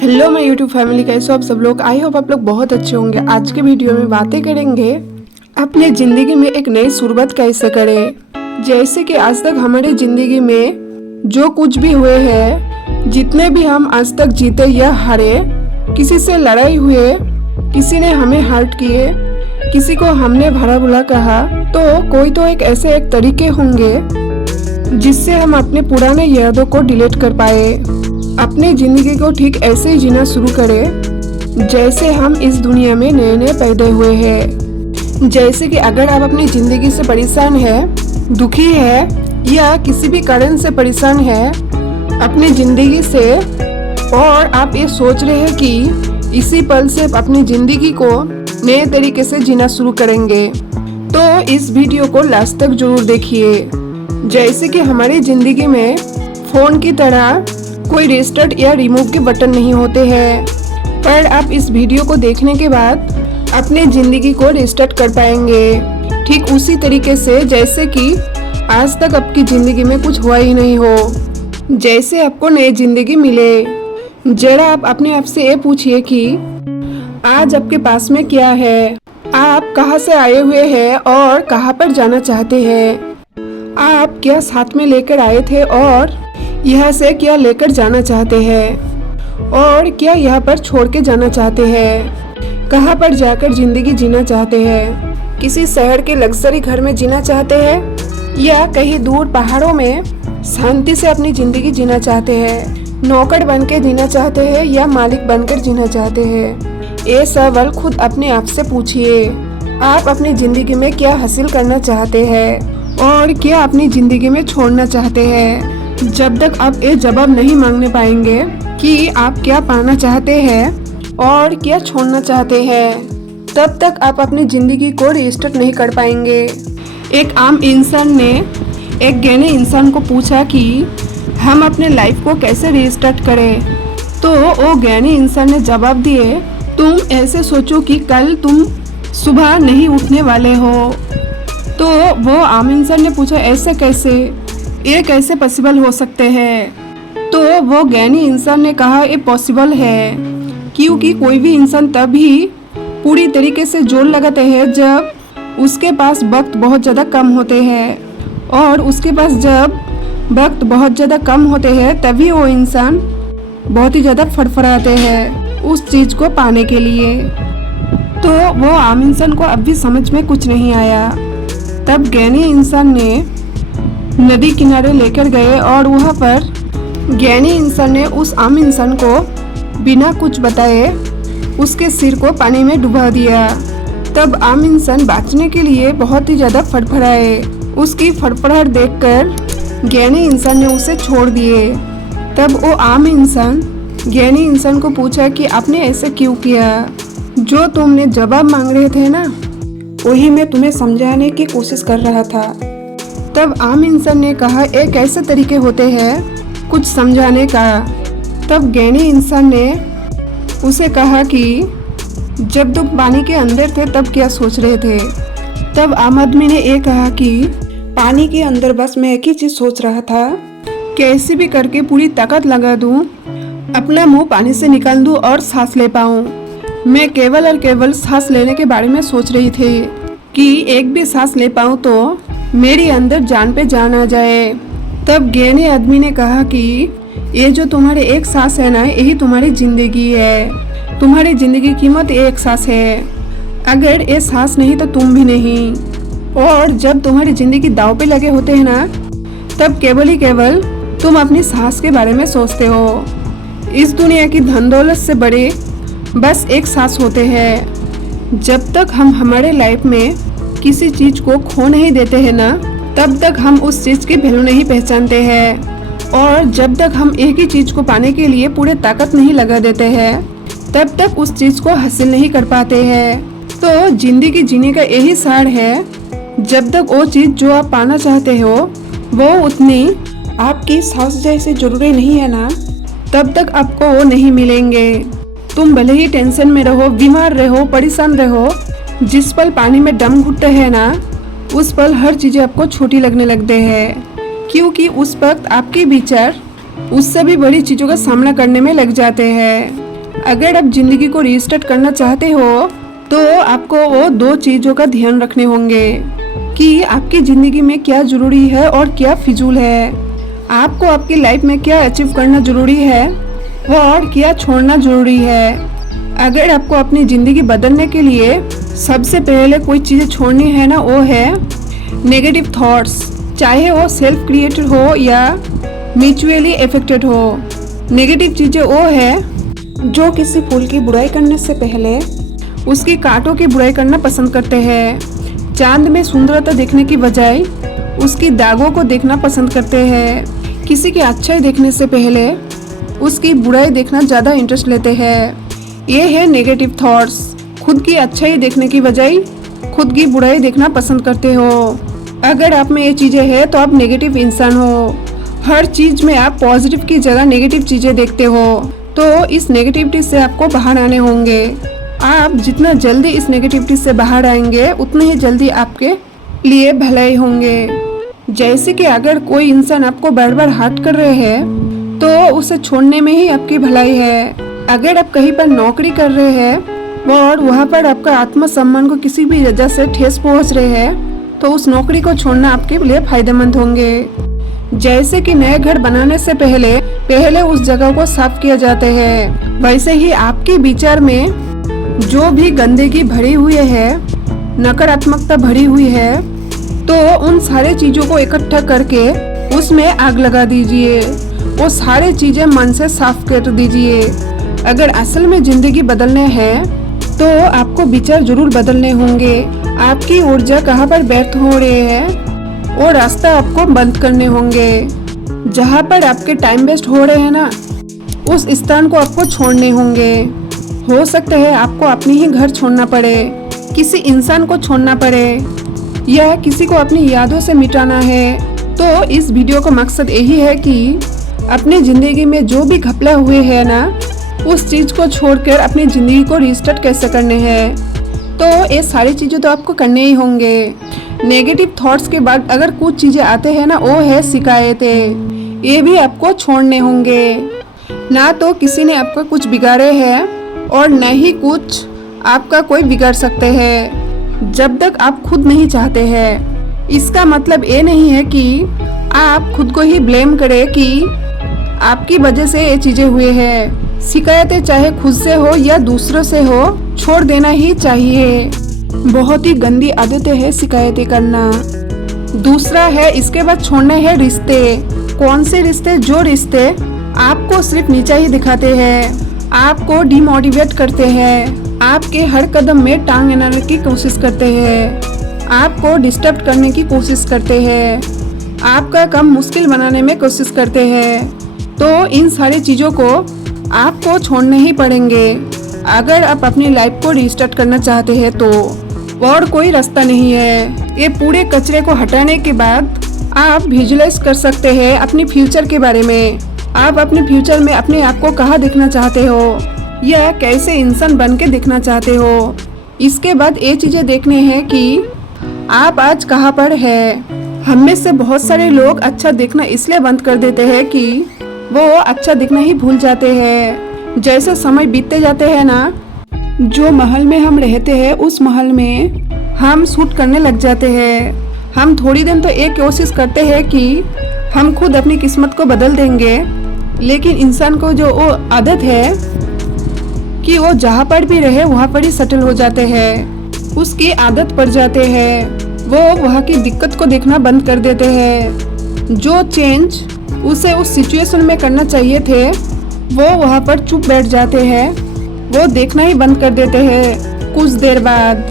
Hello my YouTube family, कैसे हो आप सब लोग। आई होप आप लोग बहुत अच्छे होंगे। आज के वीडियो में बातें करेंगे अपने ज़िंदगी में एक नई शुरुआत कैसे करें। जैसे कि आज तक हमारी ज़िंदगी में जो कुछ भी हुए हैं, जितने भी हम आज तक जीते या हारे, किसी से लड़ाई हुए, किसी ने हमें हर्ट किए, किसी को हमने भला बुरा कहा, तो कोई तो एक ऐसे एक तरीके होंगे जिससे हम अपने पुराने यादों को डिलीट कर पाए, अपनी जिंदगी को ठीक ऐसे ही जीना शुरू करें जैसे हम इस दुनिया में नए नए पैदा हुए हैं। जैसे कि अगर आप अपनी जिंदगी से परेशान है, दुखी है या किसी भी कारण से परेशान है अपनी जिंदगी से, और आप ये सोच रहे हैं कि इसी पल से अपनी जिंदगी को नए तरीके से जीना शुरू करेंगे, तो इस वीडियो को लास्ट तक जरूर देखिए। जैसे कि हमारी जिंदगी में फोन की तरह कोई रिस्टार्ट या रिमूव के बटन नहीं होते हैं, पर आप इस वीडियो को देखने के बाद अपने ज़िंदगी को रिस्टार्ट कर पाएंगे, ठीक उसी तरीके से जैसे कि आज तक आपकी ज़िंदगी में कुछ हुआ ही नहीं हो, जैसे आपको नई ज़िंदगी मिले। जरा आप अपने आप से ये पूछिए कि आज आपके पास में क्या है, आप कहाँ से आए हुए हैं और कहाँ पर जाना चाहते हैं, आप क्या साथ में लेकर आए थे और यहाँ से क्या लेकर जाना चाहते हैं, और क्या यहाँ पर छोड़ के जाना चाहते हैं, कहाँ पर जाकर जिंदगी जीना चाहते हैं। किसी शहर के लग्जरी घर में जीना चाहते हैं या कहीं दूर पहाड़ों में शांति से अपनी जिंदगी जीना चाहते हैं, नौकर बन के जीना चाहते हैं या मालिक बनकर जीना चाहते हैं। ये सवाल खुद अपने आप से पूछिए। आप अपनी जिंदगी में क्या हासिल करना चाहते हैं और क्या अपनी जिंदगी में छोड़ना चाहते हैं। जब तक आप ये जवाब नहीं मांगने पाएंगे कि आप क्या पाना चाहते हैं और क्या छोड़ना चाहते हैं, तब तक आप अपनी जिंदगी को रिस्टार्ट नहीं कर पाएंगे। एक आम इंसान ने एक ज्ञानी इंसान को पूछा कि हम अपने लाइफ को कैसे रिस्टार्ट करें, तो वो ज्ञानी इंसान ने जवाब दिए, तुम ऐसे सोचो कि कल तुम सुबह नहीं उठने वाले हो। तो वो आम इंसान ने पूछा, ऐसे कैसे, ये कैसे पॉसिबल हो सकते हैं। तो वो ज्ञानी इंसान ने कहा, ये पॉसिबल है क्योंकि कोई भी इंसान तभी पूरी तरीके से जोर लगाते हैं जब उसके पास वक्त बहुत ज़्यादा कम होते हैं, और उसके पास जब वक्त बहुत ज़्यादा कम होते हैं तभी वो इंसान बहुत ही ज़्यादा फड़फड़ाते हैं उस चीज़ को पाने के लिए। तो वो आम इंसान को अब भी समझ में कुछ नहीं आया। तब ज्ञानी इंसान ने नदी किनारे लेकर गए और वहाँ पर ज्ञानी इंसान ने उस आम इंसान को बिना कुछ बताए उसके सिर को पानी में डुबा दिया। तब आम इंसान बचने के लिए बहुत ही ज़्यादा फड़फड़ाए। उसकी फड़फड़ाहट देखकर ज्ञानी इंसान ने उसे छोड़ दिए। तब वो आम इंसान ज्ञानी इंसान को पूछा कि आपने ऐसा क्यों किया, जो तुमने जवाब मांग रहे थे ना, वही मैं तुम्हें समझाने की कोशिश कर रहा था। तब आम इंसान ने कहा, एक ऐसे तरीके होते हैं कुछ समझाने का। तब ज्ञानी इंसान ने उसे कहा कि जब तुम पानी के अंदर थे तब क्या सोच रहे थे। तब आम आदमी ने ये कहा कि पानी के अंदर बस मैं एक ही चीज़ सोच रहा था, कैसे भी करके पूरी ताकत लगा दूं, अपना मुंह पानी से निकाल दूं और सांस ले पाऊं। मैं केवल और केवल सांस लेने के बारे में सोच रही थी कि एक भी सांस ले पाऊं तो मेरी अंदर जान पे जान आ जाए। तब ज्ञानी आदमी ने कहा कि ये जो तुम्हारे एक सांस है ना, यही तुम्हारी जिंदगी है। तुम्हारी जिंदगी की कीमत एक सांस है। अगर ये सांस नहीं तो तुम भी नहीं। और जब तुम्हारी जिंदगी दांव पे लगे होते हैं ना, तब केवल ही केवल तुम अपनी सांस के बारे में सोचते हो। इस दुनिया की धन दौलत से बड़े बस एक सांस होते हैं। जब तक हम हमारे लाइफ में किसी चीज को खो नहीं देते हैं ना, तब तक हम उस चीज की वैल्यू नहीं पहचानते हैं। और जब तक हम एक ही चीज को पाने के लिए पूरे ताकत नहीं लगा देते हैं, तब तक उस चीज को हासिल नहीं कर पाते हैं। तो जिंदगी जीने का यही सार है, जब तक वो चीज जो आप पाना चाहते हो वो उतनी आपकी सांस जैसे जरूरी नहीं है ना, तब तक आपको वो नहीं मिलेंगे। तुम भले ही टेंशन में रहो, बीमार रहो, परेशान रहो, जिस पल पानी में दम घुटते हैं ना, उस पल हर चीजें आपको छोटी लगने लगते हैं, क्योंकि उस वक्त आपके विचार उससे भी बड़ी चीजों का सामना करने में लग जाते हैं। अगर आप जिंदगी को रीस्टार्ट करना चाहते हो तो आपको वो दो चीजों का ध्यान रखने होंगे कि आपकी जिंदगी में क्या जरूरी है और क्या फिजूल है। आपको आपकी लाइफ में क्या अचीव करना जरूरी है और क्या छोड़ना जरूरी है। अगर आपको अपनी जिंदगी बदलने के लिए सबसे पहले कोई चीजें छोड़नी है ना, वो है नेगेटिव थॉट्स, चाहे वो सेल्फ क्रिएटेड हो या म्यूचुअली इफेक्टेड हो। नेगेटिव चीजें वो है जो किसी फूल की बुराई करने से पहले उसकी कांटों की बुराई करना पसंद करते हैं। चांद में सुंदरता देखने की बजाय उसकी दागों को देखना पसंद करते हैं। किसी की अच्छाई देखने से पहले उसकी बुराई देखना ज़्यादा इंटरेस्ट लेते हैं। ये है नेगेटिव थॉट्स। खुद की अच्छाई देखने की बजाय खुद की बुराई देखना पसंद करते हो। अगर आप में ये चीज़ें हैं तो आप नेगेटिव इंसान हो। हर चीज़ में आप पॉजिटिव की जगह नेगेटिव चीज़ें देखते हो। तो इस नेगेटिविटी से आपको बाहर आने होंगे। आप जितना जल्दी इस नेगेटिविटी से बाहर आएंगे उतने ही जल्दी आपके लिए भलाई होंगे। जैसे कि अगर कोई इंसान आपको बार बार हर्ट कर रहे हैं तो उसे छोड़ने में ही आपकी भलाई है। अगर आप कहीं पर नौकरी कर रहे हैं और वहाँ पर आपका आत्मसम्मान को किसी भी वजह से ठेस पहुँच रहे हैं तो उस नौकरी को छोड़ना आपके लिए फायदेमंद होंगे। जैसे कि नए घर बनाने से पहले उस जगह को साफ किया जाता है, वैसे ही आपके विचार में जो भी गंदगी भरी हुई है, नकारात्मकता भरी हुई है, तो उन सारे चीजों को इकट्ठा करके उसमें आग लगा दीजिए। वो सारे चीजें मन से साफ कर दीजिए। अगर असल में जिंदगी बदलने हैं तो आपको विचार जरूर बदलने होंगे। आपकी ऊर्जा कहाँ पर व्यर्थ हो रही है वो रास्ता आपको बंद करने होंगे। जहाँ पर आपके टाइम वेस्ट हो रहे हैं ना, उस स्थान को आपको छोड़ने होंगे। हो सकता है आपको अपनी ही घर छोड़ना पड़े, किसी इंसान को छोड़ना पड़े या किसी को अपनी यादों से मिटाना है। तो इस वीडियो का मकसद यही है कि अपनी ज़िंदगी में जो भी घपला हुए है ना, उस चीज़ को छोड़कर अपनी ज़िंदगी को रीस्टार्ट कैसे करने हैं। तो ये सारी चीज़ें तो आपको करने ही होंगे। नेगेटिव थॉट्स के बाद अगर कुछ चीज़ें आते हैं ना, वो है शिकायतें। ये भी आपको छोड़ने होंगे। ना तो किसी ने आपका कुछ बिगाड़े हैं और न ही कुछ आपका कोई बिगाड़ सकते हैं जब तक आप खुद नहीं चाहते हैं। इसका मतलब ये नहीं है कि आप खुद को ही ब्लेम करें कि आपकी वजह से ये चीजें हुए हैं। शिकायतें चाहे खुद से हो या दूसरों से हो, छोड़ देना ही चाहिए। बहुत ही गंदी आदतें है शिकायतें करना। दूसरा है, इसके बाद छोड़ने हैं रिश्ते। कौन से रिश्ते? जो रिश्ते आपको सिर्फ नीचा ही दिखाते हैं, आपको डिमोटिवेट करते हैं, आपके हर कदम में टांग अड़ाने की कोशिश करते हैं, आपको डिस्टर्ब करने की कोशिश करते हैं, आपका काम मुश्किल बनाने में कोशिश करते हैं। तो इन सारी चीज़ों को आपको छोड़ने ही पड़ेंगे अगर आप अपनी लाइफ को रीस्टार्ट करना चाहते हैं। तो और कोई रास्ता नहीं है। ये पूरे कचरे को हटाने के बाद आप विजुअलाइज कर सकते हैं अपनी फ्यूचर के बारे में। आप अपने फ्यूचर में अपने आप को कहाँ देखना चाहते हो या कैसे इंसान बन के दिखना चाहते हो। इसके बाद ये चीज़ें देखने हैं कि आप आज कहाँ पर है। हम में से बहुत सारे लोग अच्छा दिखना इसलिए बंद कर देते हैं कि वो अच्छा दिखना ही भूल जाते हैं। जैसे समय बीतते जाते हैं ना, जो महल में हम रहते हैं उस महल में हम शूट करने लग जाते हैं। हम थोड़ी दिन तो एक कोशिश करते हैं कि हम खुद अपनी किस्मत को बदल देंगे, लेकिन इंसान को जो वो आदत है कि वो जहाँ पर भी रहे वहाँ पर ही सेटल हो जाते हैं, उसकी आदत पड़ जाते हैं। वो वहाँ की दिक्कत को देखना बंद कर देते हैं। जो चेंज उसे उस सिचुएशन में करना चाहिए थे वो वहाँ पर चुप बैठ जाते हैं, वो देखना ही बंद कर देते हैं कुछ देर बाद।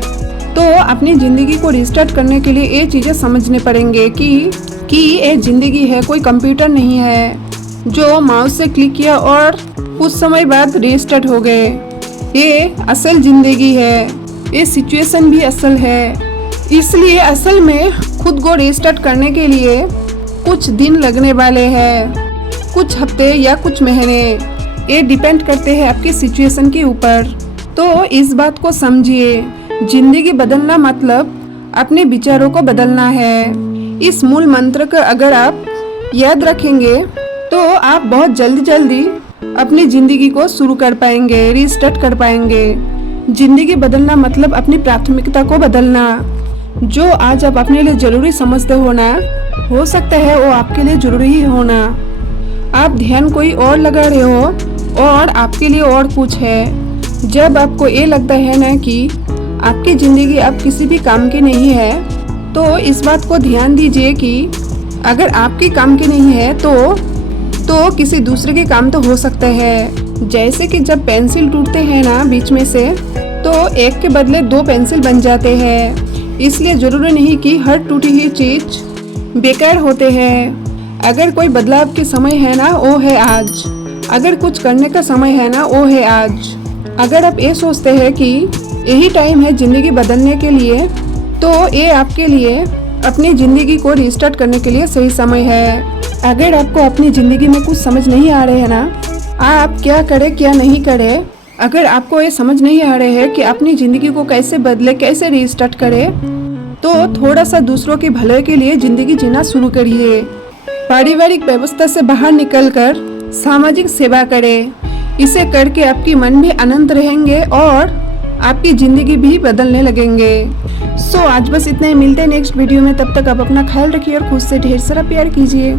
तो अपनी ज़िंदगी को रिस्टार्ट करने के लिए ये चीज़ें समझने पड़ेंगे कि ये ज़िंदगी है, कोई कंप्यूटर नहीं है जो माउस से क्लिक किया और कुछ समय बाद रिस्टार्ट हो गए। ये असल ज़िंदगी है, ये सिचुएशन भी असल है। इसलिए असल में खुद को रिस्टार्ट करने के लिए कुछ दिन लगने वाले हैं, कुछ हफ्ते या कुछ महीने। ये डिपेंड करते हैं आपकी सिचुएशन के ऊपर। तो इस बात को समझिए, जिंदगी बदलना मतलब अपने विचारों को बदलना है। इस मूल मंत्र को अगर आप याद रखेंगे तो आप बहुत जल्दी अपनी जिंदगी को शुरू कर पाएंगे, रीस्टार्ट कर पाएंगे। जिंदगी बदलना मतलब अपनी प्राथमिकता को बदलना। जो आज आप अपने लिए जरूरी समझते हो ना, हो सकता है वो आपके लिए जरूरी ही होना। आप ध्यान कोई और लगा रहे हो और आपके लिए और कुछ है। जब आपको ये लगता है ना कि आपकी जिंदगी अब किसी भी काम की नहीं है, तो इस बात को ध्यान दीजिए कि अगर आपके काम की नहीं है तो किसी दूसरे के काम तो हो सकता है। जैसे कि जब पेंसिल टूटते हैं ना बीच में से, तो एक के बदले 2 पेंसिल बन जाते हैं। इसलिए जरूरी नहीं कि हर टूटी हुई चीज बेकार होते हैं। अगर कोई बदलाव के समय है ना, वो है आज। अगर कुछ करने का समय है ना, वो है आज। अगर आप ये सोचते हैं कि यही टाइम है जिंदगी बदलने के लिए, तो ये आपके लिए अपनी जिंदगी को रिस्टार्ट करने के लिए सही समय है। अगर आपको अपनी जिंदगी में कुछ समझ नहीं आ रहे है ना, आप क्या करें क्या नहीं करें, अगर आपको ये समझ नहीं आ रहे हैं कि अपनी जिंदगी को कैसे बदले, कैसे रिस्टार्ट करें, तो थोड़ा सा दूसरों के भले के लिए जिंदगी जीना शुरू करिए। पारिवारिक व्यवस्था से बाहर निकलकर सामाजिक सेवा करें। इसे करके आपकी मन भी आनंद रहेंगे और आपकी जिंदगी भी बदलने लगेंगे। सो आज बस इतना ही। मिलते हैं नेक्स्ट वीडियो में। तब तक आप अपना ख्याल रखिए और खुद से ढेर सारा प्यार कीजिए।